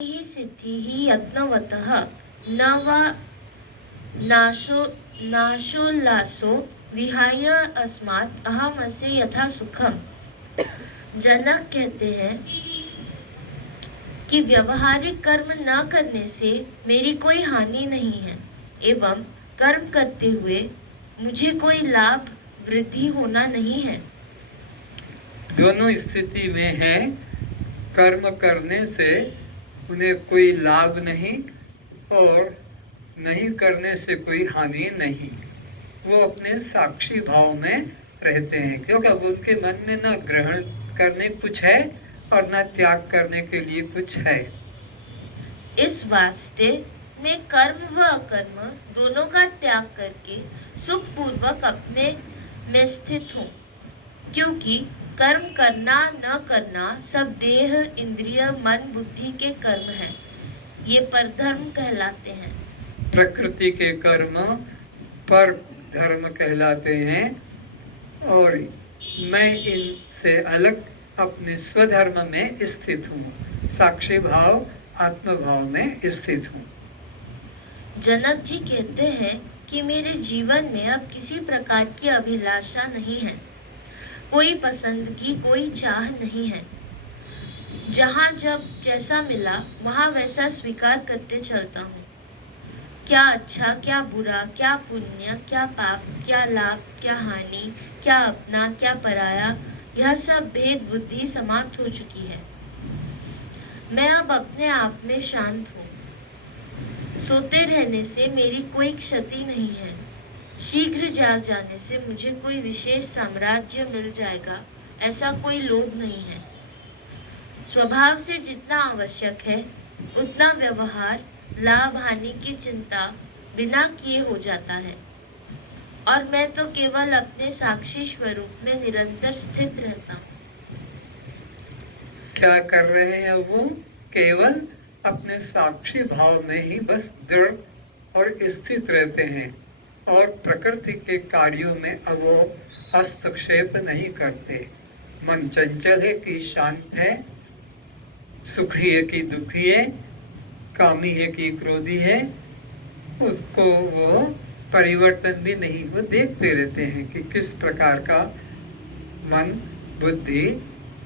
ही सिद्धिः यत्नवतः न वा नाशो नाशोल्लासो विहाय अस्मात् अहमस्य यथा सुखम। जनक कहते हैं कि व्यवहारिक कर्म न करने से मेरी कोई हानि नहीं है एवं कर्म करते हुए मुझे कोई लाभ वृद्धि होना नहीं है। दोनों स्थिति में है, कर्म करने से उन्हें कोई लाभ नहीं और नहीं करने से कोई हानि नहीं। वो अपने साक्षी भाव में रहते हैं, क्योंकि अब उनके मन में न ग्रहण करने कुछ है और न त्याग करने के लिए कुछ है। इस वास्ते मैं कर्म व अकर्म दोनों का त्याग करके सुख पूर्वक अपने में स्थित हूँ, क्योंकि कर्म करना न करना सब देह इंद्रिय मन बुद्धि के कर्म हैं। ये परधर्म कहलाते हैं। प्रकृति के कर्म पर धर्म कहलाते हैं और मैं इनसे अलग अपने स्वधर्म में स्थित हूँ, साक्षी भाव आत्मभाव में स्थित हूँ। जनक जी कहते हैं कि मेरे जीवन में अब किसी प्रकार की अभिलाषा नहीं है, कोई पसंद की कोई चाह नहीं है। जहाँ जब जैसा मिला वहाँ वैसा स्वीकार करते चलता हूँ। क्या अच्छा क्या बुरा, क्या पुण्य क्या पाप, क्या लाभ क्या हानि, क्या अपना क्या पराया, यह सब भेद बुद्धि समाप्त हो चुकी है। मैं अब अपने आप में शांत हूँ। सोते रहने से मेरी कोई क्षति नहीं है। शीघ्र जाग जाने से मुझे कोई विशेष साम्राज्य मिल जाएगा, ऐसा कोई लोभ नहीं है। स्वभाव से जितना आवश्यक है उतना व्यवहार लाभ हानि की चिंता बिना किए हो जाता है और मैं तो केवल अपने साक्षी स्वरूप में निरंतर स्थित रहता हूँ। क्या कर रहे हैं वो? केवल अपने साक्षी भाव में ही बस दृढ़ और स्थित रहते हैं और प्रकृति के कार्यों में अब वो हस्तक्षेप नहीं करते। मन चंचल है कि शांत है, सुखी है कि दुखी है, कामी है कि क्रोधी है, उसको वो परिवर्तन भी नहीं, वो देखते रहते हैं कि किस प्रकार का मन बुद्धि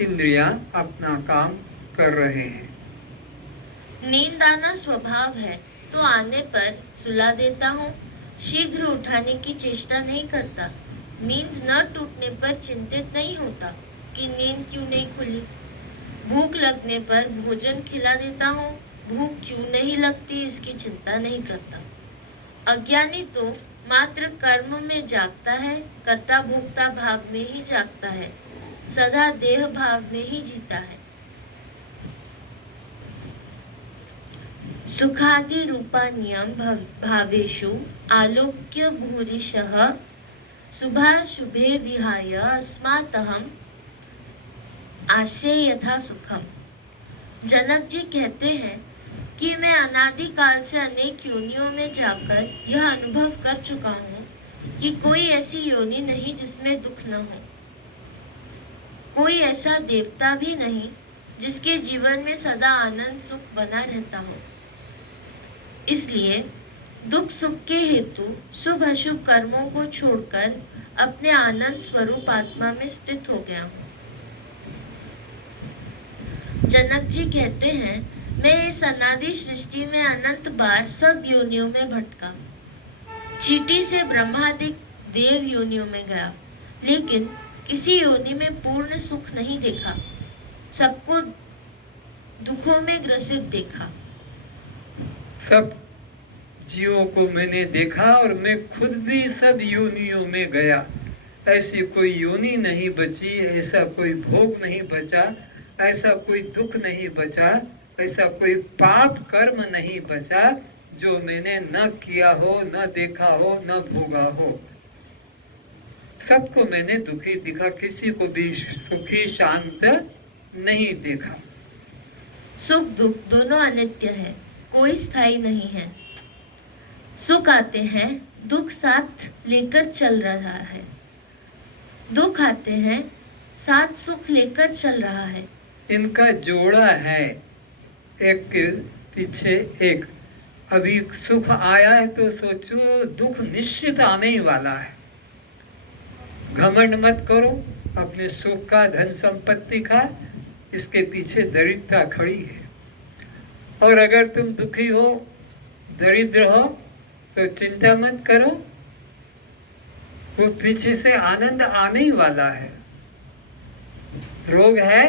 इंद्रियां अपना काम कर रहे हैं। नींद आना स्वभाव है तो आने पर सुला देता हूँ, शीघ्र उठाने की चेष्टा नहीं करता। नींद न टूटने पर चिंतित नहीं होता कि नींद क्यों नहीं खुली। भूख लगने पर भोजन खिला देता हूँ, भूख क्यों नहीं लगती इसकी चिंता नहीं करता। अज्ञानी तो मात्र कर्म में जागता है, कर्ता भोक्ता भाव में ही जागता है, सदा देह भाव में ही जीता है। सुखादि रूपानियम भावेषु आलोक्य भूरिशः शुभाशुभे विहाय अस्मात्तहं आशे यथा सुखम। जनक जी कहते हैं कि मैं अनादि काल से अनेक योनियों में जाकर यह अनुभव कर चुका हूँ कि कोई ऐसी योनि नहीं जिसमें दुख न हो, कोई ऐसा देवता भी नहीं जिसके जीवन में सदा आनंद सुख बना रहता हो। इसलिए दुख सुख के हेतु शुभ अशुभ कर्मों को छोड़कर अपने आनंद स्वरूप आत्मा में स्थित हो गया हूँ। जनक जी कहते हैं मैं इस अनादि सृष्टि में अनंत बार सब योनियों में भटका, चींटी से ब्रह्मादिक देव योनियों में गया, लेकिन किसी योनि में पूर्ण सुख नहीं देखा, सबको दुखों में ग्रसित देखा। सब जीवों को मैंने देखा और मैं खुद भी सब योनियों में गया। ऐसी कोई योनि नहीं बची, ऐसा कोई भोग नहीं बचा, ऐसा कोई दुख नहीं बचा, ऐसा कोई पाप कर्म नहीं बचा जो मैंने न किया हो, न देखा हो, न भोगा हो। सबको मैंने दुखी दिखा, किसी को भी सुखी शांत नहीं देखा। सुख दुख दोनों अनित्य है, कोई स्थायी नहीं है। सुख आते हैं, दुख साथ लेकर चल रहा है, दुख आते हैं साथ सुख लेकर चल रहा है। इनका जोड़ा है, एक के पीछे एक। अभी सुख आया है तो सोचो दुख निश्चित आने ही वाला है। घमंड मत करो अपने सुख का, धन संपत्ति का, इसके पीछे दरिद्रता खड़ी है। और अगर तुम दुखी हो, दरिद्र हो, तो चिंता मत करो, वो पीछे से आनंद आने ही वाला है। रोग है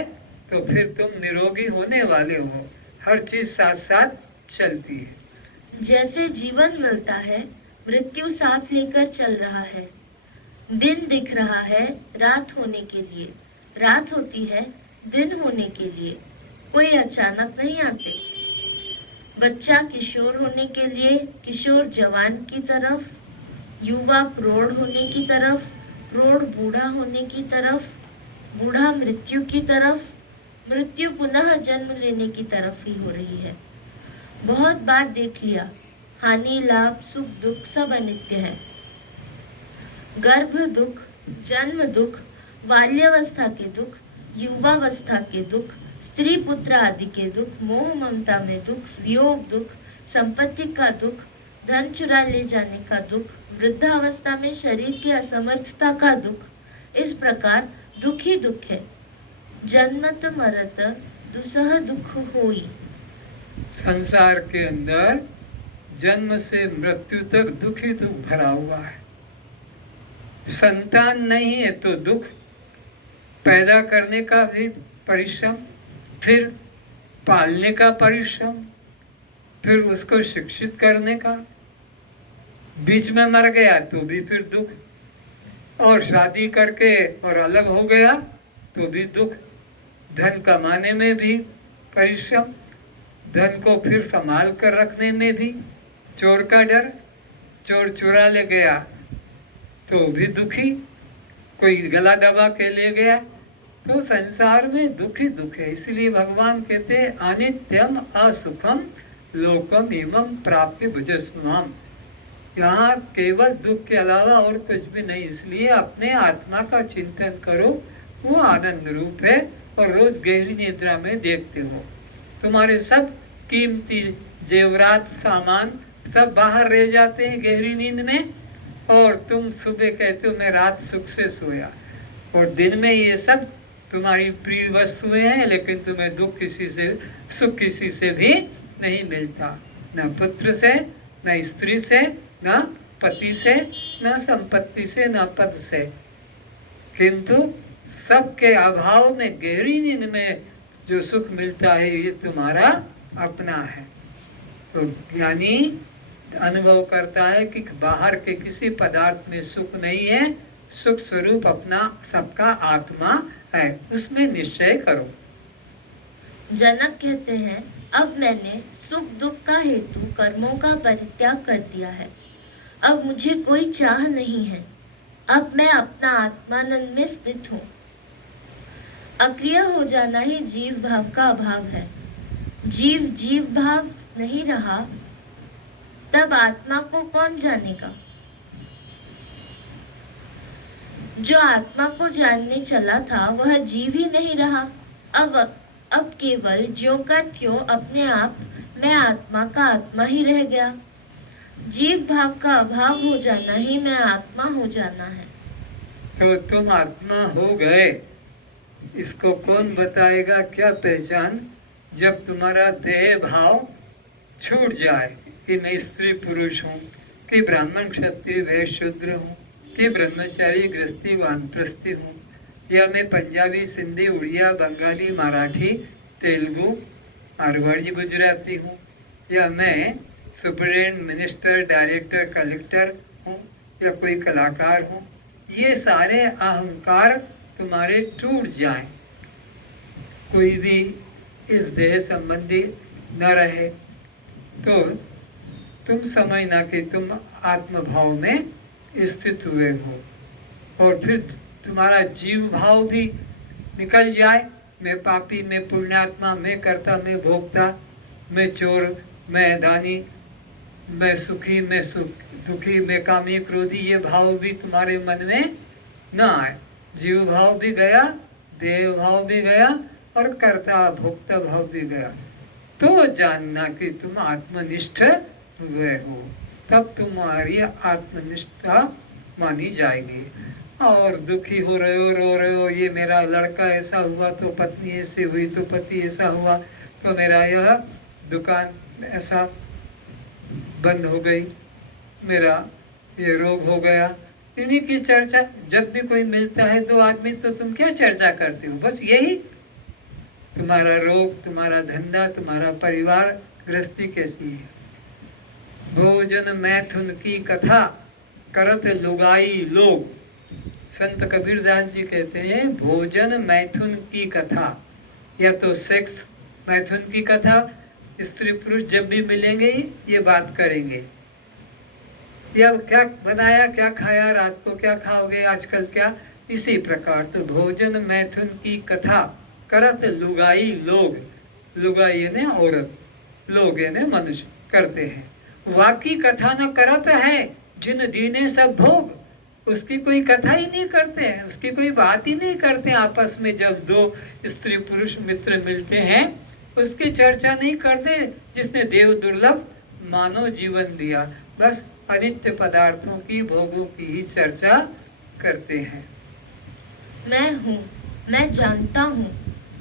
तो फिर तुम निरोगी होने वाले हो। हर चीज साथ साथ चलती है। जैसे जीवन मिलता है, मृत्यु साथ लेकर चल रहा है। दिन दिख रहा है रात होने के लिए, रात होती है दिन होने के लिए। कोई अचानक नहीं आते। बच्चा किशोर होने के लिए, किशोर जवान की तरफ, युवा प्रौढ़ होने की तरफ, प्रौढ़ बूढ़ा होने की तरफ, बूढ़ा मृत्यु की तरफ, मृत्यु पुनः जन्म लेने की तरफ ही हो रही है। बहुत बार देख लिया, हानि लाभ सुख दुख सब अनित्य है। गर्भ दुख, जन्म दुख, बाल्यावस्था के दुख, युवावस्था के दुख, स्त्री पुत्र आदि के दुख, मोह ममता में दुख, वियोग दुख, संपत्ति का दुख, धन चुरा ले जाने का दुख, वृद्धावस्था में शरीर की असमर्थता का दुख, इस प्रकार दुख ही दुख है। जन्मत मरत दुसह दुख होई। संसार के अंदर जन्म से मृत्यु तक दुख ही दुख भरा हुआ है। संतान नहीं है तो दुख, पैदा करने का भी परिश्रम, फिर पालने का परिश्रम, फिर उसको शिक्षित करने का, बीच में मर गया तो भी फिर दुख, और शादी करके और अलग हो गया तो भी दुख, धन कमाने में भी परिश्रम, धन को फिर संभाल कर रखने में भी, चोर का डर, चोर चुरा ले गया तो भी दुखी, कोई गला दबा के ले गया, तो संसार में दुख ही दुख है। इसलिए भगवान कहते हैं अनित्यम असुखम लोकम इमं प्राप्य भजस्वाम। यहाँ केवल दुख के अलावा और कुछ भी नहीं। इसलिए अपने आत्मा का चिंतन करो, वो आनंद रूप है और रोज गहरी निद्रा में देखते हो तुम्हारे सब कीमती जेवरात सामान सब बाहर रह जाते हैं गहरी नींद में, और तुम सुबह कहते हो मैं रात सुख से सोया, और दिन में ये सब तुम्हारी प्रिय वस्तुएं हैं, लेकिन तुम्हें दुख किसी से, सुख किसी से भी नहीं मिलता, न पुत्र से, न स्त्री से, न पति से, न संपत्ति से, न पद से। किंतु सबके अभाव में गहरी नींद में जो सुख मिलता है ये तुम्हारा अपना है। तो ज्ञानी अनुभव करता है कि बाहर के किसी पदार्थ में सुख नहीं है, सुख स्वरूप अपना सबका आत्मा है, उसमें निश्चय करो। जनक कहते हैं अब मैंने सुख दुख का हेतु कर्मों का परित्याग कर दिया है। अब मुझे कोई चाह नहीं है। अब मैं अपना आत्मानंद में स्थित हूँ। अक्रिय हो जाना ही जीव भाव का अभाव है। जीव जीव भाव नहीं रहा तब आत्मा को कौन जानेगा। जो आत्मा को जानने चला था वह जीव ही नहीं रहा। अब केवल ज्यों का त्यों अपने आप मैं आत्मा का आत्मा ही रह गया। जीव भाव का अभाव हो जाना ही मैं आत्मा हो जाना है। तो तुम आत्मा हो गए, इसको कौन बताएगा क्या पहचान? जब तुम्हारा देह भाव छूट जाए कि मैं स्त्री पुरुष हूँ, कि ब्राह्मण क्षत्रिय वैश्य शूद्र हूँ, कि ब्रह्मचारी गृहस्थी वानप्रस्थी हूँ, या मैं पंजाबी सिंधी उड़िया बंगाली मराठी तेलुगु मारवाड़ी गुजराती हूँ, या मैं सुपरिटेंडेंट मिनिस्टर डायरेक्टर कलेक्टर हूँ, या कोई कलाकार हूँ, ये सारे अहंकार तुम्हारे टूट जाएं, कोई भी इस देह संबंधी न रहे, तो तुम समझना कि तुम आत्मभाव में स्थित हुए हो। और फिर तुम्हारा जीव भाव भी निकल जाए, मैं पापी, मैं पुण्यात्मा, मैं कर्ता, मैं भोक्ता, मैं चोर, मैं दानी, मैं सुखी, मैं दुखी, मैं कामी क्रोधी, ये भाव भी तुम्हारे मन में न आए। जीव भाव भी गया, देह भाव भी गया और कर्ता भोक्ता भाव भी गया। तो जानना कि तुम आत्मनिष्ठ हुए हो, तब तुम्हारी आत्मनिष्ठा मानी जाएगी। और दुखी हो रहे हो, रो रहे हो, ये मेरा लड़का ऐसा हुआ तो पत्नी ऐसे हुई तो पति ऐसा हुआ तो मेरा यह दुकान ऐसा बंद हो गई, मेरा ये रोग हो गया, इन्हीं की चर्चा जब भी कोई मिलता है दो आदमी तो तुम क्या चर्चा करते हो? बस यही, तुम्हारा रोग, तुम्हारा धंधा, तुम्हारा परिवार गृहस्थी कैसी है। भोजन मैथुन की कथा करत लुगाई लोग। संत कबीरदास जी कहते हैं भोजन मैथुन की कथा, या तो सेक्स मैथुन की कथा, स्त्री पुरुष जब भी मिलेंगे ये बात करेंगे, या क्या बनाया क्या खाया, रात को क्या खाओगे, आजकल क्या, इसी प्रकार। तो भोजन मैथुन की कथा करत लुगाई लोग, लुगाई यानी औरत, लोग यानी मनुष्य करते हैं। वाकी कथा न करत है जिन दीने सब भोग, उसकी कोई कथा ही नहीं करते हैं, उसकी कोई बात ही नहीं करते आपस में। जब दो स्त्री पुरुष मित्र मिलते हैं उसकी चर्चा नहीं करते, जिसने देव दुर्लभ मानव जीवन दिया, बस अनित्य पदार्थों की, भोगों की ही चर्चा करते हैं। मैं हूँ, मैं जानता हूँ,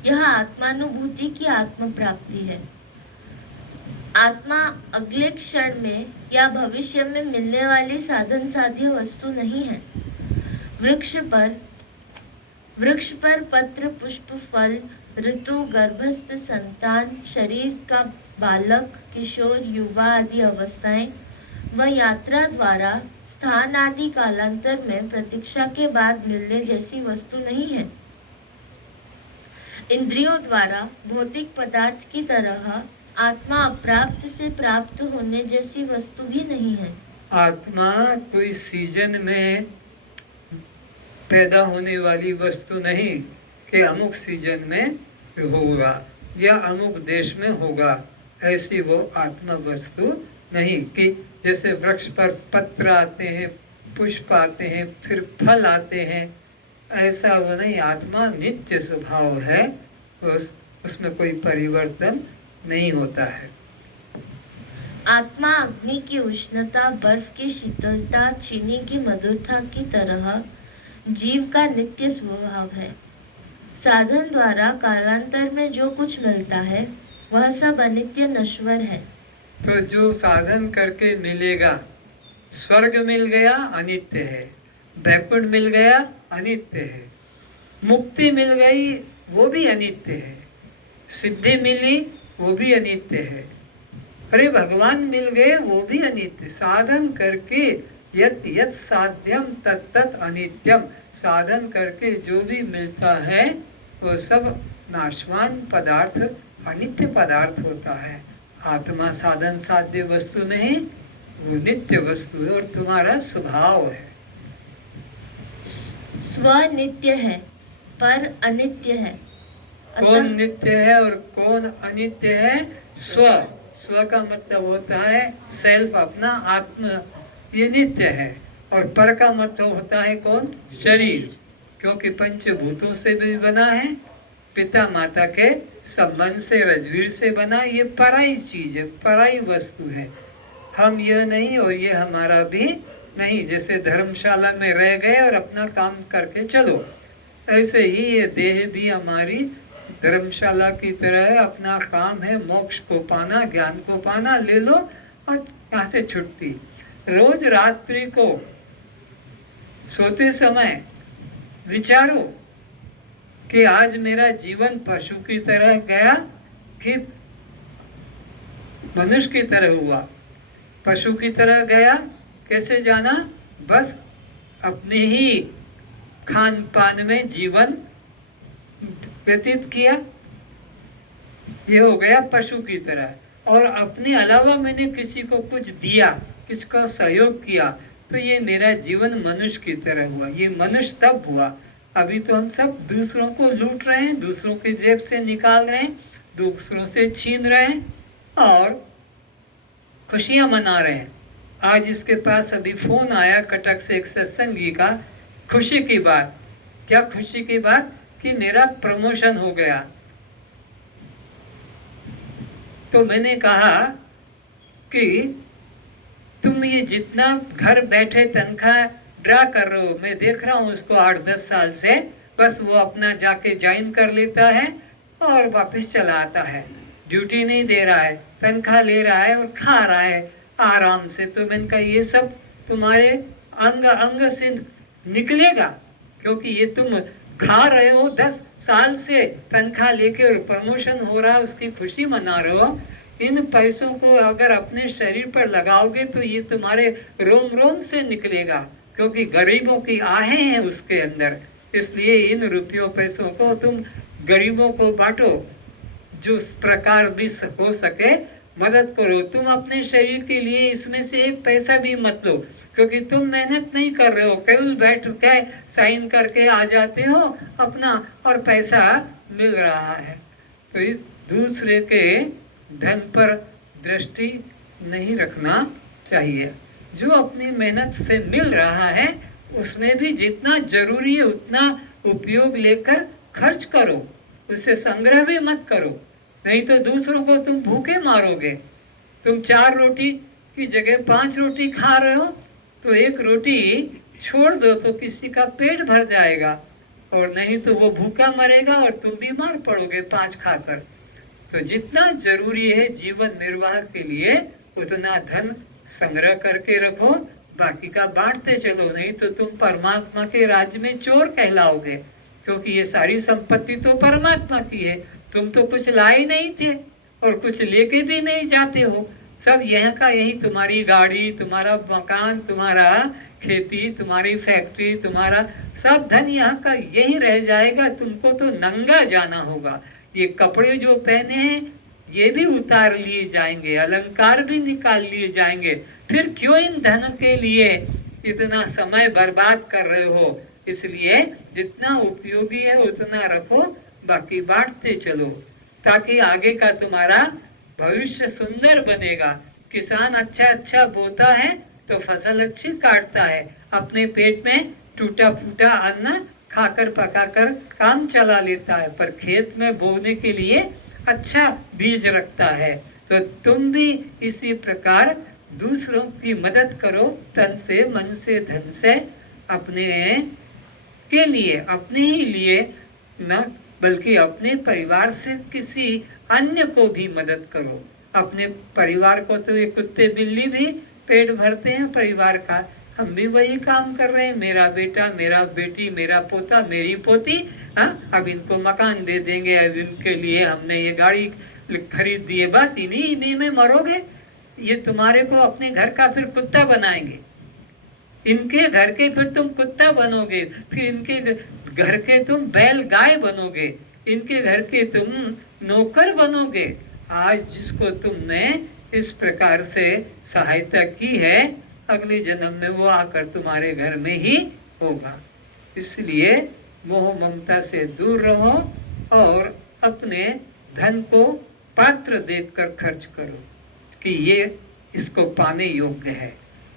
यह आत्मानुभूति की आत्म प्राप्ति है। आत्मा अगले क्षण में या भविष्य में मिलने वाली साधन साध्य वस्तु नहीं है। वृक्ष पर पत्र, पुष्प, फल, ऋतु, गर्भस्थ संतान, शरीर का बालक, किशोर, युवा आदि अवस्थाएं व यात्रा द्वारा स्थान आदि कालांतर में प्रतीक्षा के बाद मिलने जैसी वस्तु नहीं है। इंद्रियों द्वारा भौतिक पदार्थ की तरह आत्मा अप्राप्त से प्राप्त होने जैसी वस्तु भी नहीं है। आत्मा कोई सीजन में पैदा होने वाली वस्तु नहीं कि अमुक सीजन में होगा या अमुक देश में होगा, ऐसी वो आत्मा वस्तु नहीं। कि जैसे वृक्ष पर पत्र आते हैं, पुष्प आते हैं, फिर फल आते हैं, ऐसा वो नहीं। आत्मा नित्य स्वभाव है, उसमें कोई परिवर्तन नहीं होता है। आत्मा अग्नि की उष्णता, बर्फ की शीतलता, चीनी की मधुरता की तरह जीव का नित्य स्वभाव है। साधन द्वारा कालांतर में जो कुछ मिलता है वह सब अनित्य नश्वर है। तो जो साधन करके मिलेगा, स्वर्ग मिल गया अनित्य है, बैकुंठ मिल गया अनित्य है, मुक्ति मिल गई वो भी अनित्य है, सिद्धि मिली वो भी अनित्य है, अरे भगवान मिल गए वो भी अनित्य। साधन करके यत् यत् साध्यम तत्तत् अनित्यम, साधन करके जो भी मिलता है वो सब नाशवान पदार्थ, अनित्य पदार्थ होता है। आत्मा साधन साध्य वस्तु नहीं, वो नित्य वस्तु है और तुम्हारा स्वभाव है। स्व नित्य है पर अनित्य है। कौन नित्य है और कौन अनित्य है? स्व। स्व का मतलब होता है सेल्फ, अपना, आत्मा, ये नित्य है। और पर का मतलब होता है कौन? शरीर, क्योंकि पंचभूतों से भी बना है, पिता माता के संबंध से, रजवीर से बना। ये पराई चीज है, पराई वस्तु है। हम यह नहीं और ये हमारा भी नहीं। जैसे धर्मशाला में रह गए और अपना काम करके चलो, ऐसे ही ये देह भी हमारी धर्मशाला की तरह है। अपना काम है मोक्ष को पाना, ज्ञान को पाना, ले लो और यहाँ से छुट्टी। रोज रात्रि को सोते समय विचारो कि आज मेरा जीवन पशु की तरह गया कि मनुष्य की तरह हुआ। पशु की तरह गया, कैसे जाना? बस अपने ही खान पान में जीवन व्यतीत किया, ये हो गया पशु की तरह। और अपने अलावा मैंने किसी को कुछ दिया, किसका सहयोग किया, तो ये मेरा जीवन मनुष्य की तरह हुआ। ये मनुष्य तब हुआ। अभी तो हम सब दूसरों को लूट रहे हैं, दूसरों के जेब से निकाल रहे हैं, दूसरों से छीन रहे हैं और खुशियां मना रहे हैं। आज इसके पास अभी फोन आया कटक से एक सत्संगी का, खुशी की बात। क्या खुशी की बात? कि मेरा प्रमोशन हो गया। तो मैंने कहा कि तुम ये जितना घर बैठे तनख्वाह ड्रा कर रहे हो, मैं देख रहा हूँ उसको 8-10 साल से, बस वो अपना जाके ज्वाइन कर लेता है और वापस चला आता है, ड्यूटी नहीं दे रहा है, तनख्वाह ले रहा है और खा रहा है आराम से। तो मैंने कहा ये सब तुम्हारे अंग अंग से निकलेगा, क्योंकि ये तुम खा रहे हो 10 साल से तनख्वाह लेके और प्रमोशन हो रहा है उसकी खुशी मना रहे हो। इन पैसों को अगर अपने शरीर पर लगाओगे तो ये तुम्हारे रोम रोम से निकलेगा, क्योंकि गरीबों की आहें हैं उसके अंदर। इसलिए इन रुपयों पैसों को तुम गरीबों को बांटो, जो इस प्रकार भी हो सके मदद करो। तुम अपने शरीर के लिए इसमें से एक पैसा भी मत लो, क्योंकि तुम मेहनत नहीं कर रहे हो, केवल बैठ के साइन करके आ जाते हो अपना और पैसा मिल रहा है। तो इस दूसरे के धन पर दृष्टि नहीं रखना चाहिए। जो अपनी मेहनत से मिल रहा है उसमें भी जितना जरूरी है उतना उपयोग लेकर खर्च करो, उसे संग्रह भी मत करो, नहीं तो दूसरों को तुम भूखे मारोगे। तुम 4 रोटी की जगह 5 रोटी खा रहे हो तो 1 रोटी छोड़ दो तो किसी का पेट भर जाएगा, और नहीं तो वो भूखा मरेगा और तुम बीमार पड़ोगे 5 खाकर। तो जितना जरूरी है जीवन निर्वाह के लिए उतना धन संग्रह करके रखो, बाकी का बांटते चलो, नहीं तो तुम परमात्मा के राज्य में चोर कहलाओगे, क्योंकि ये सारी संपत्ति तो परमात्मा की है। तुम तो कुछ लाए नहीं थे और कुछ लेके भी नहीं जाते हो, सब यहाँ का यही, तुम्हारी गाड़ी, तुम्हारा मकान, तुम्हारा खेती, तुम्हारी फैक्ट्री, तुम्हारा सब धन यहाँ का यही रह जाएगा। तुमको तो नंगा जाना होगा। ये कपड़े जो पहने हैं ये भी उतार लिए जाएंगे, अलंकार भी निकाल लिए जाएंगे, फिर क्यों इन धन के लिए इतना समय बर्बाद कर रहे हो। इसलिए जितना उपयोगी है उतना रखो, बाकी बांटते चलो, ताकि आगे का तुम्हारा भविष्य सुंदर बनेगा। किसान अच्छा अच्छा बोता है तो फसल अच्छी काटता है, अपने पेट में टूटा फूटा अन्न खाकर पकाकर काम चला लेता है, पर खेत में बोने के लिए अच्छा बीज रखता है। तो तुम भी इसी प्रकार दूसरों की मदद करो, तन से, मन से, धन से, अपने के लिए, अपने ही लिए न बल्कि अपने परिवार से किसी अन्य को भी मदद करो। अपने परिवार को तो ये कुत्ते बिल्ली भी पेट भरते हैं परिवार का, हम भी वही काम कर रहे हैं। मेरा बेटा, मेरा बेटी, मेरा पोता, मेरी पोती, अब इनको मकान दे देंगे, अब इनके लिए हमने ये गाड़ी खरीद दी है, बस इन्हीं में मरोगे। ये तुम्हारे को अपने घर का फिर कुत्ता बनाएंगे, इनके घर के फिर तुम कुत्ता बनोगे, फिर इनके घर के तुम बैल गाय बनोगे, इनके घर के तुम नौकर बनोगे। आज जिसको तुमने इस प्रकार से सहायता की है, अगले जन्म में वो आकर तुम्हारे घर में ही होगा। इसलिए मोह ममता से दूर रहो और अपने धन को पात्र देखकर खर्च करो कि ये इसको पाने योग्य है।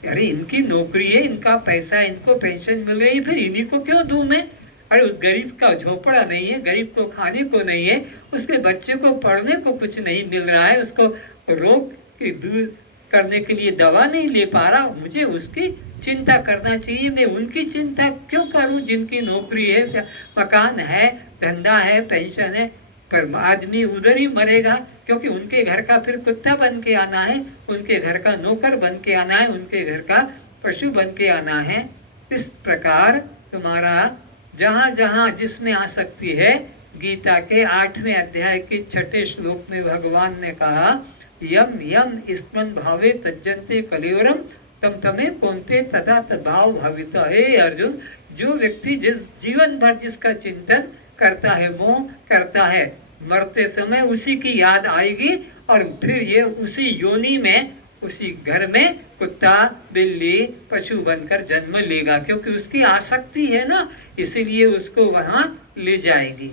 अरे इनकी नौकरी है, इनका पैसा, इनको पेंशन मिल रही, फिर इन्हीं को क्यों दूं मैं। अरे उस गरीब का झोपड़ा नहीं है, गरीब को खाने को नहीं है, उसके बच्चे को पढ़ने को कुछ नहीं मिल रहा है, उसको रोग की दूर करने के लिए दवा नहीं ले पा रहा, मुझे उसकी चिंता करना चाहिए। मैं उनकी चिंता क्यों करूं जिनकी नौकरी है, मकान है, धंधा है, पेंशन है, पर आदमी उधर ही मरेगा, क्योंकि उनके घर का फिर कुत्ता बन के आना है, उनके घर का नौकर बन के आना है, उनके घर का पशु बन के आना है। इस प्रकार तुम्हारा जहाँ जहाँ जिसमें आसक्ति है, गीता के 8वें अध्याय के 6ठे श्लोक में भगवान ने कहा, यम यम स्मरण भावे तज्जन्ते कलियोरम तम तमे कौन्ते तदा तद्भाव भाविता। हे अर्जुन, जो व्यक्ति जिस जीवन भर जिसका चिंतन करता है, मोह करता है, मरते समय उसी की याद आएगी और फिर ये उसी योनि में, उसी घर में कुत्ता बिल्ली पशु बनकर जन्म लेगा, क्योंकि उसकी आसक्ति है ना, इसीलिए उसको वहाँ ले जाएगी।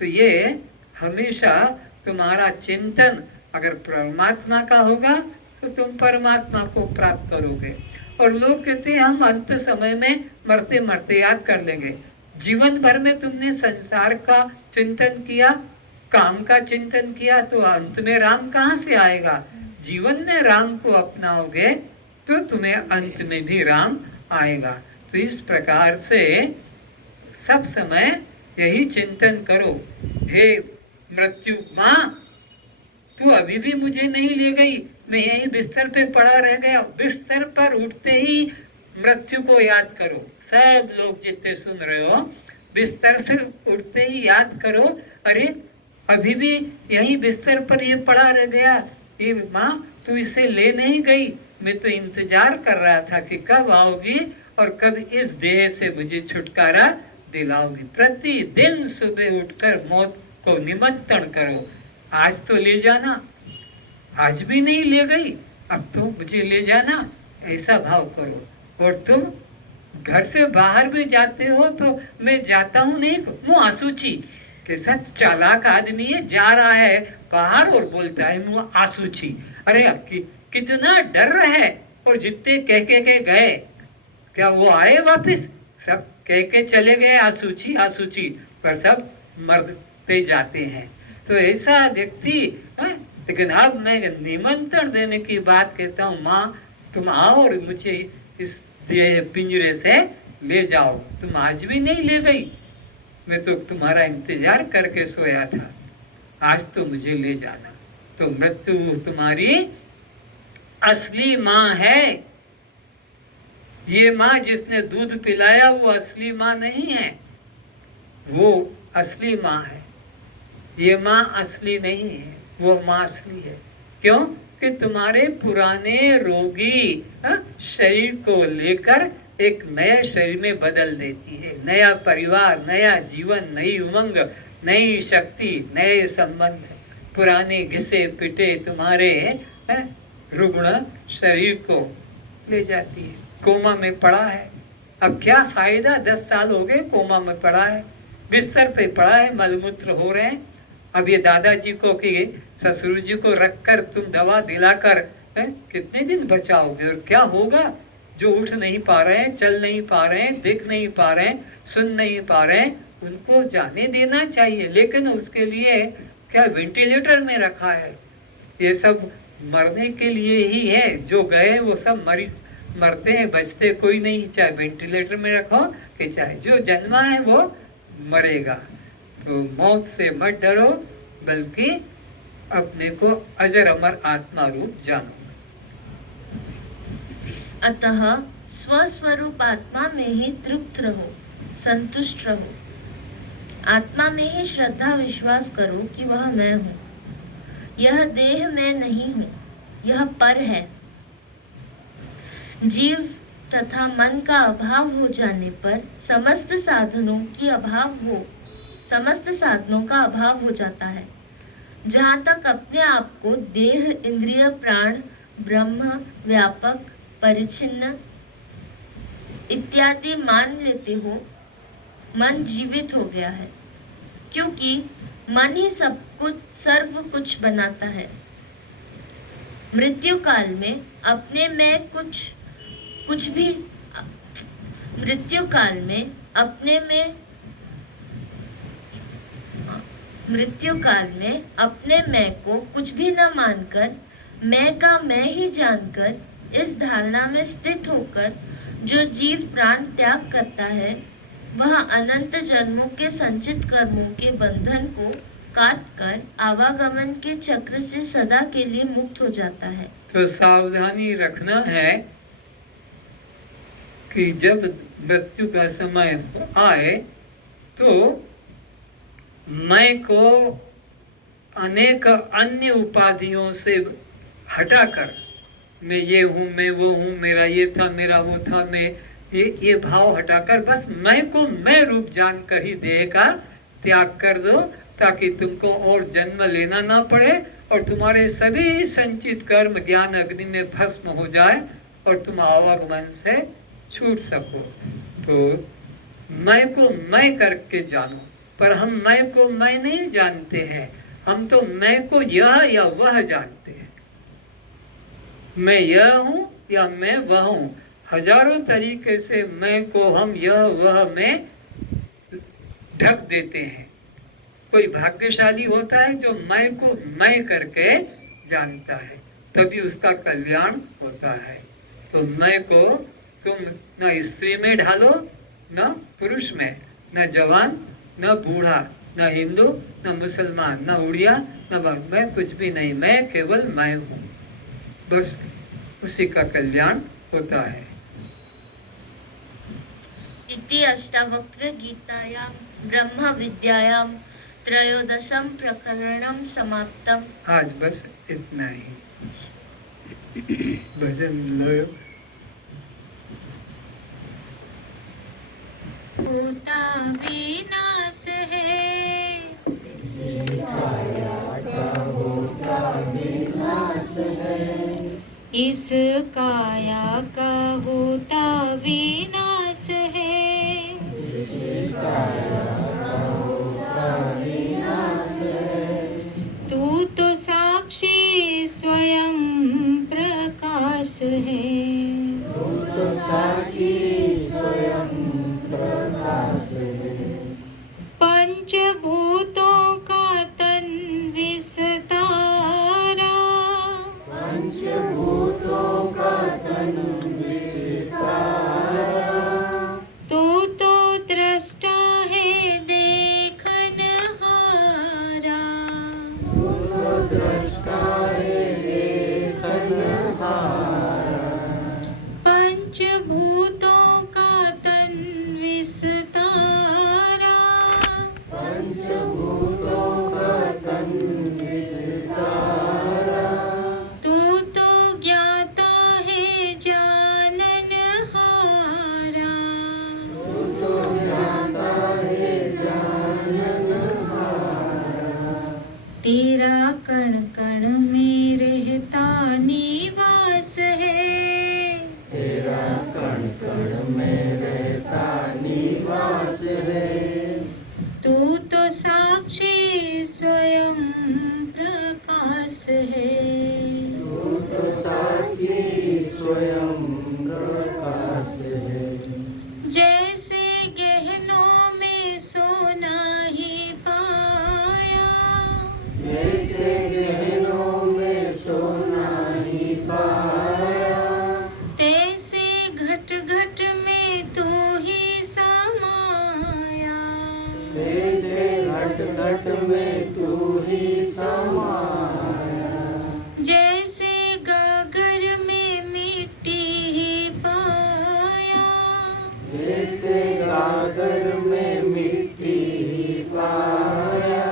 तो ये हमेशा तुम्हारा चिंतन अगर परमात्मा का होगा तो तुम परमात्मा को प्राप्त करोगे। और लोग कहते हैं हम अंत समय में मरते मरते याद कर लेंगे। जीवन भर में तुमने संसार का चिंतन किया, काम का चिंतन किया तो अंत में राम कहाँ से आएगा? जीवन में राम को अपनाओगे तो तुम्हें अंत में भी राम आएगा। तो इस प्रकार से सब समय यही चिंतन करो, हे मृत्यु माँ, तू अभी भी मुझे नहीं ले गई, मैं यहीं बिस्तर पे पड़ा रह गया। बिस्तर पर उठते ही मृत्यु को याद करो। सब लोग जितने सुन रहे हो, बिस्तर से उठते ही याद करो, अरे अभी भी यहीं बिस्तर पर ये पड़ा रह गया, ये माँ तू इसे ले नहीं गई। मैं तो इंतजार कर रहा था कि कब आओगी और कब इस देह से मुझे छुटकारा दिलाओगी। प्रतिदिन सुबह उठकर मौत को निमंत्रण करो, आज तो ले जाना, आज भी नहीं ले गई, अब तो मुझे ले जाना, ऐसा भाव करो। और तुम घर से बाहर भी जाते हो तो मैं जाता हूँ नहीं, मुँह आसूची, कैसा चालाक आदमी है, जा रहा है बाहर और बोलता है मुँह आसूची। अरे कितना डर रहा है, और जितने कह के गए, क्या वो आए वापस? सब कह के चले गए आसूची आसूची, पर सब मरते जाते हैं। तो ऐसा व्यक्ति, लेकिन अब मैं निमंत्रण देने की बात कहता हूँ, माँ तुम आओ और मुझे इस पिंजरे से ले जाओ। तुम आज भी नहीं ले गई, मैं तो तुम्हारा इंतजार करके सोया था, आज तो मुझे ले जाना। तो मृत्यु तुम्हारी असली माँ है। ये माँ जिसने दूध पिलाया वो असली माँ नहीं है, वो असली माँ है। ये माँ असली नहीं है, वो माँ असली है। क्यों? कि तुम्हारे पुराने रोगी शरीर को लेकर एक नए शरीर में बदल देती है। नया परिवार, नया जीवन, नई उमंग, नई शक्ति, नए संबंध। पुराने घिसे पिटे तुम्हारे रुग्ण शरीर को ले जाती है। कोमा में पड़ा है, अब क्या फायदा? 10 साल हो गए कोमा में पड़ा है, बिस्तर पे पड़ा है, मलमूत्र हो रहे हैं। अब ये दादाजी को कि ससुर जी को रखकर तुम दवा दिलाकर कितने दिन बचाओगे? और क्या होगा? जो उठ नहीं पा रहे हैं, चल नहीं पा रहे हैं, देख नहीं पा रहे हैं, सुन नहीं पा रहे हैं, उनको जाने देना चाहिए। लेकिन उसके लिए क्या वेंटिलेटर में रखा है? ये सब मरने के लिए ही है। जो गए वो सब मरते हैं, बचते कोई नहीं, चाहे वेंटिलेटर में रखो कि चाहे जो जन्मा है वो मरेगा। तो मौत से मत डरो, बल्कि अपने को अजर अमर आत्मा रूप जानो। अतः स्वस्वरूप आत्मा में ही तृप्त रहो, संतुष्ट रहो। आत्मा में ही श्रद्धा विश्वास करो कि वह मैं हूँ, यह देह मैं नहीं हूँ, यह पर है। जीव तथा मन का अभाव हो जाने पर समस्त साधनों का अभाव हो जाता है। जहाँ तक अपने आप को देह, इंद्रिय, प्राण, ब्रह्म, व्यापक, परिच्छिन्न इत्यादि मान लेते हो, मन जीवित हो गया है, क्योंकि मन ही सब कुछ, सर्व कुछ बनाता है। मृत्यु काल में अपने में अपने मैं को कुछ भी न मानकर, मैं का मैं ही जानकर, इस धारणा में स्थित होकर जो जीव प्राण त्याग करता है, वह अनंत जन्मों के संचित कर्मों के बंधन को काट कर आवागमन के चक्र से सदा के लिए मुक्त हो जाता है। तो सावधानी रखना है कि जब मृत्यु का समय आए तो मैं को अनेक अन्य उपाधियों से हटाकर, मैं ये हूँ, मैं वो हूँ, मेरा ये था, मेरा वो था, मैं ये भाव हटाकर बस मैं को मैं रूप जानकर ही देह का त्याग कर दो, ताकि तुमको और जन्म लेना ना पड़े और तुम्हारे सभी संचित कर्म ज्ञान अग्नि में भस्म हो जाए और तुम आवागमन से छूट सको। तो मैं को मैं करके जानो, पर हम मैं को मैं नहीं जानते हैं, हम तो मैं को यह या वह जानते हैं। मैं यह हूँ या मैं वह हूँ, हजारों तरीके से मैं को हम यह वह में ढक देते हैं। कोई भाग्यशाली होता है जो मैं को मैं करके जानता है, तभी उसका कल्याण होता है। तो मैं को तुम न स्त्री में ढालो, न पुरुष में, न जवान, न बूढ़ा, न हिंदू, न मुसलमान, न उड़िया, न मैं कुछ भी नहीं, मैं केवल मैं हूँ, बस उसी का कल्याण होता है। इति अष्टावक्र गीतायां ब्रह्म विद्यायां त्रयोदशम प्रकरणम समाप्तम। आज बस इतना ही। भजन लो। होता विनाश है, इस काया का होता विनाश है, तू तो साक्षी स्वयं प्रकाश है, पंचभूतों का तन विस्तारा, तू तो दृष्टा है देखनहारा, पंचभूतों का तन विस्तारा, तू तो ज्ञाता है जाननहारा, तेरा कण कण में रहता निवास है, तू तो साक्षी स्वयं प्रकाश है, जैसे गहनों में सोना ही पाया, तैसे घट घट में तू ही समाया, जैसे गागर में मिट्टी ही पाया,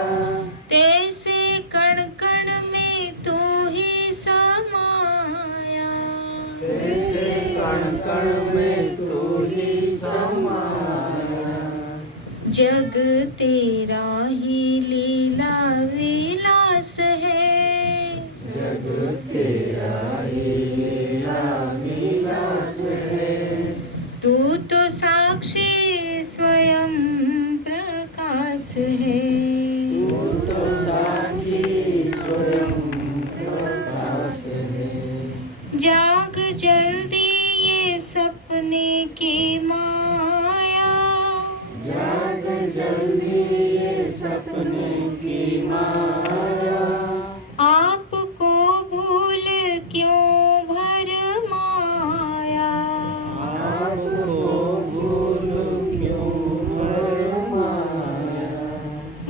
तैसे कण कण में तू ही समाया, जग तेरा ही लीला विलास है, तू तो साक्षी स्वयं प्रकाश है, जाग जल्दी ये सपने की माया, आपको भूल क्यों भरमाया,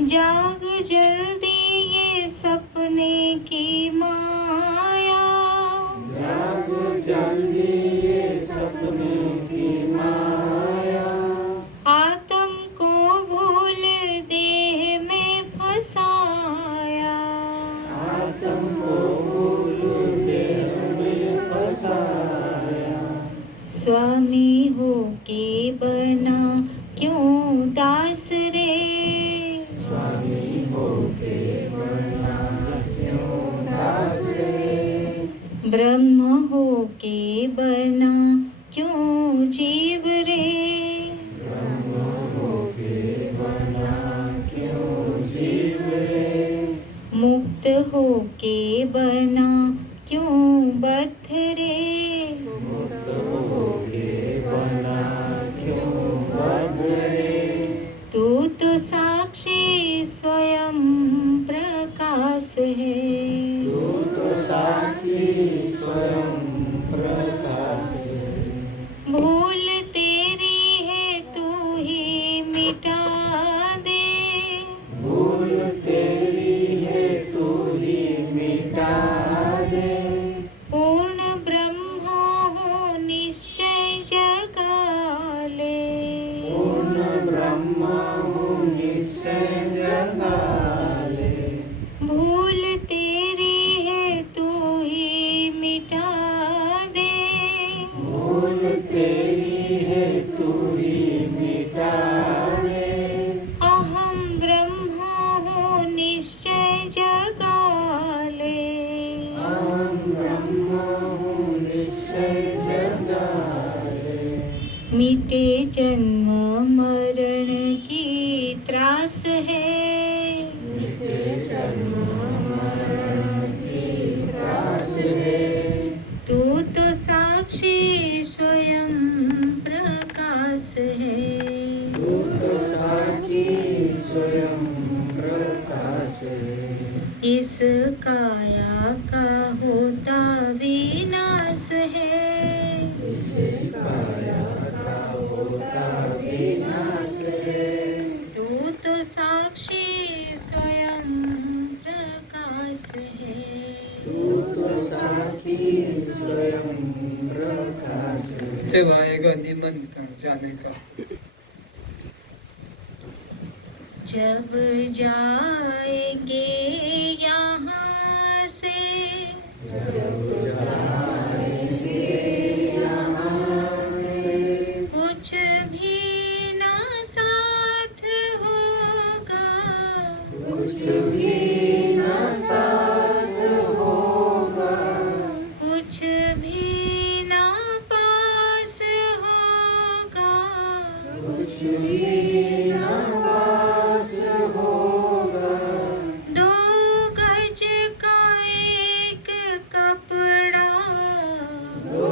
जाग जल्दी ये सपने की माया, आत्म को भूल देह में फसाया, स्वामी हो के बना क्यों दास रे, ब्रह्म हो के बना क्यों जीव रे, मुक्त हो के बना क्यों बद्ध रे, तू तो साक्षी स्वयं मिटे जन्म मरण की त्रास है, मिटे जन्म मरण की त्रास है। तू तो साक्षी स्वयं प्रकाश है, तू तो साक्षी स्वयं प्रकाश है। इस काया का होता विनाश है, इस काया का होता विनाश है। तू तो साक्षी स्वयं प्रकाश है, तू तो साक्षी स्वयं प्रकाश है। जब आएगा निमंत्रण जाने का, जब जाएंगे यहाँ से, जब जाएंगे यहाँ से, कुछ भी ना साथ होगा, कुछ भी न साथ होगा। कुछ भी ना पास होगा, कुछ भी न पास होगा। दो गज का एक कपड़ा, दो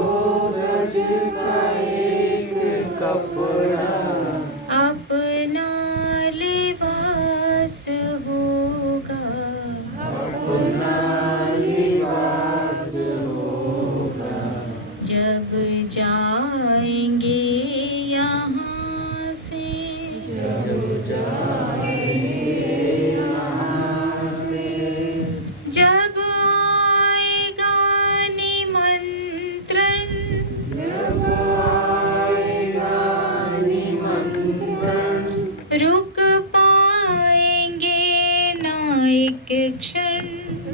गज का एक कपड़ा, अपना लिबास होगा, अपना लिबास होगा। जब जाएंगे यहाँ से, जब जाएंगे यहाँ से, जब आएगा निमंत्रण, जब आएगा निमंत्रण, रुक पाएंगे ना एक क्षण,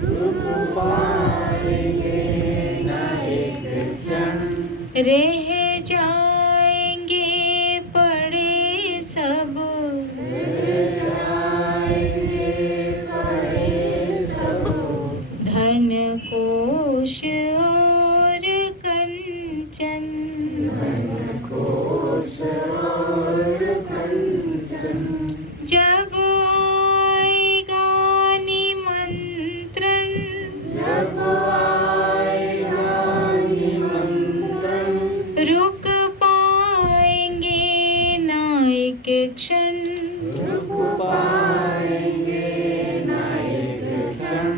रुक पाएंगे न एक क्षण। रह जाएंगे पड़े सब, जाएंगे पड़े सब, धन कोश और कंचन, कोश और कंचन। जब आएगा निमंत्रण, जब आएगा निमंत्रण, रुक पाएंगे ना एक क्षण, रुक पाएंगे न एक क्षण।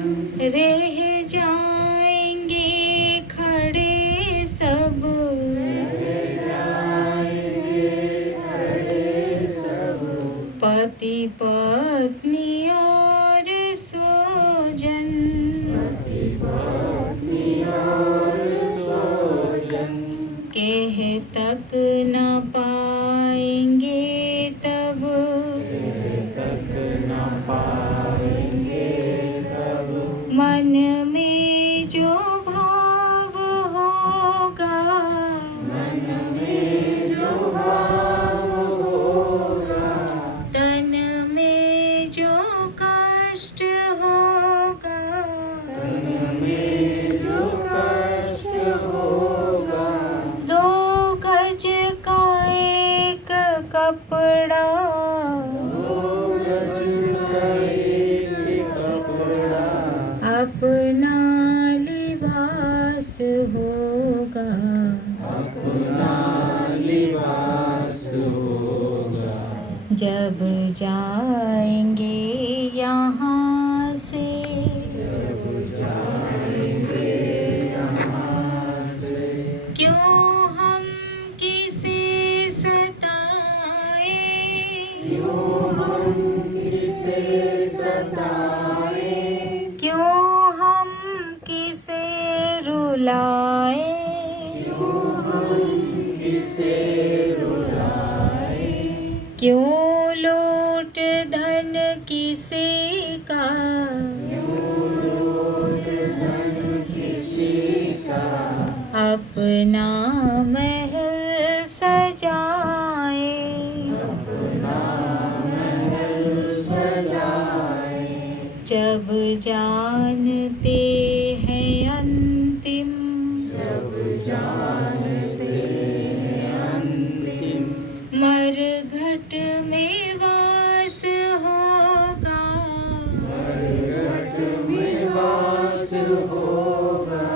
रह जाएंगे खड़े सब, जाएंगे खड़े सब, पति पत्नी और स्वजन, पति पत्नी और स्वजन। कह तक न पाएंगे तब, तक न पाएंगे तब, मन में जो भाव होगा, मन में जो भाव होगा। तन में जो कष्ट होगा, तन में जो कष्ट होगा। दो गज का एक कपड़ा, दो गज का एक कपड़ा, अपना लिबास होगा, अपना लिबास होगा। जब जाएंगे यहाँ से, जब जाएंगे यहाँ से, क्यों हम किसे सताए, क्यों हम किसे सताए। क्यों हम किसे रुलाए, क्यों हम किसे रुलाए। क्यों लूट धन किसी का, धन किसी का, अपना महल सजाए, अपना महल सजाए। जब जानते हैं अंतिम, जब जानते हैं अंतिम, किम मरघट में वास होगा, मरघट में वास होगा,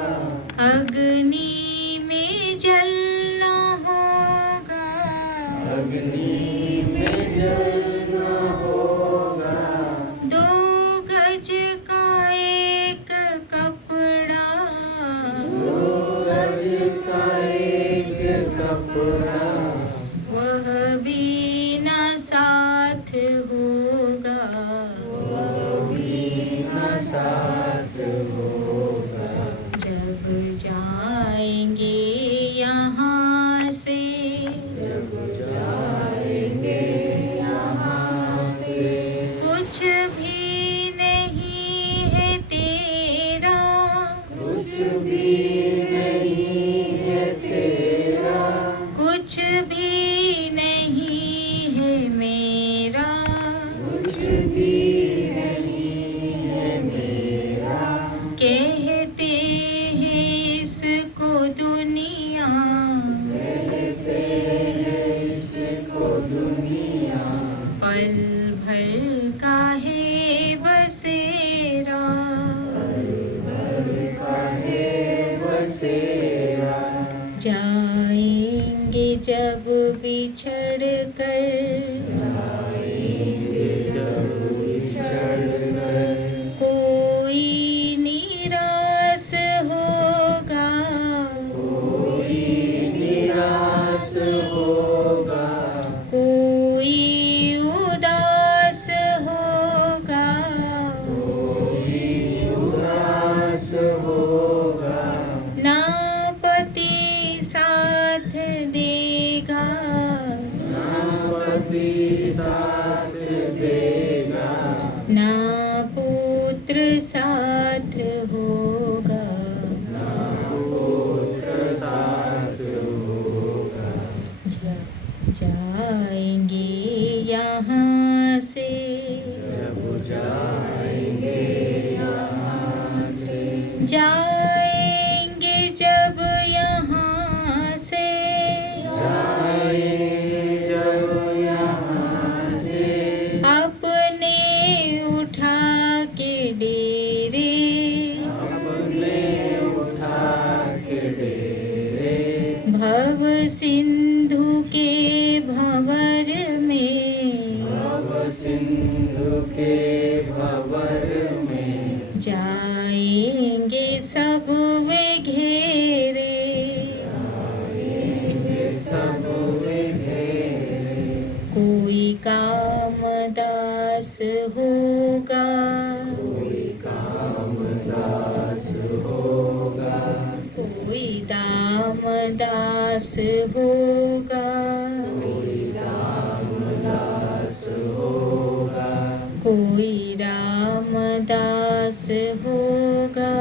अग्नि में जलना होगा, अग्नि में जलना होगा, 2 गज का एक कपड़ा, 2 गज का एक कपड़ा, वह भी ना साथ होगा, वह भी ना साथ होगा, जब जाएंगे यहाँ से, जब जाएंगे यहाँ से, कुछ भी नहीं है तेरा, कुछ भी नहीं है तेरा, कुछ भी नहीं है मेरा, कुछ भी नहीं है मेरा, कहते हैं इसको दुनिया, कहते हैं इसको दुनिया, पल भर का है बसेरा, भर का है बसेरा, जाएंगे जब बिछड़ कर, जाएंगे जब बिछड़ कर, कोई निराश होगा, कोई निराश होगा, कोई उदास होगा, कोई उदास होगा, ना पति साथ देगा, ना पति साथ देगा, ना पुत्र साथ होगा, ना पुत्र साथ होगा, जब जाएंगे यहाँ से, जब जाएंगे यहाँ से, जाएंगे जब यहाँ से, जाएंगे जब यहाँ से, अपने उठा के डेरे, अपने उठा के डेरे, भव सिंधु के भंवर में, भव सिंधु के भंवर में, जाएंगे सब वे घेरे, जाएंगे सब वे घेरे, कोई कामदास होगा, कोई कामदास होगा, कोई दामदास होगा, कोई रामदास होगा, कोई रामदास होगा,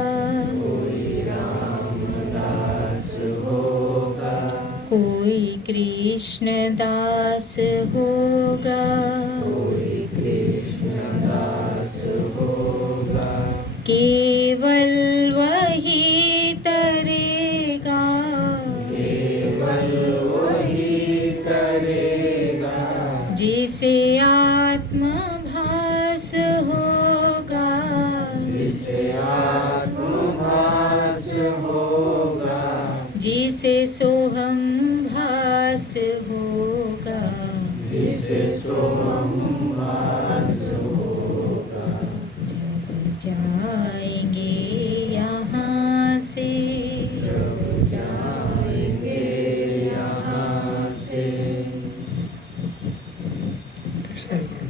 कोई रामदास होगा, कोई कृष्णदास होगा, कोई कृष्णदास होगा, केवल वही तरेगा, केवल वही तरेगा, जिसे आत्मभास होगा, जिसे आत्मभास होगा, जिसे सोहम भास होगा, जिसे सोहम भास होगा, जब जाएंगे यहाँ से, जब जाएंगे यहाँ से, सही।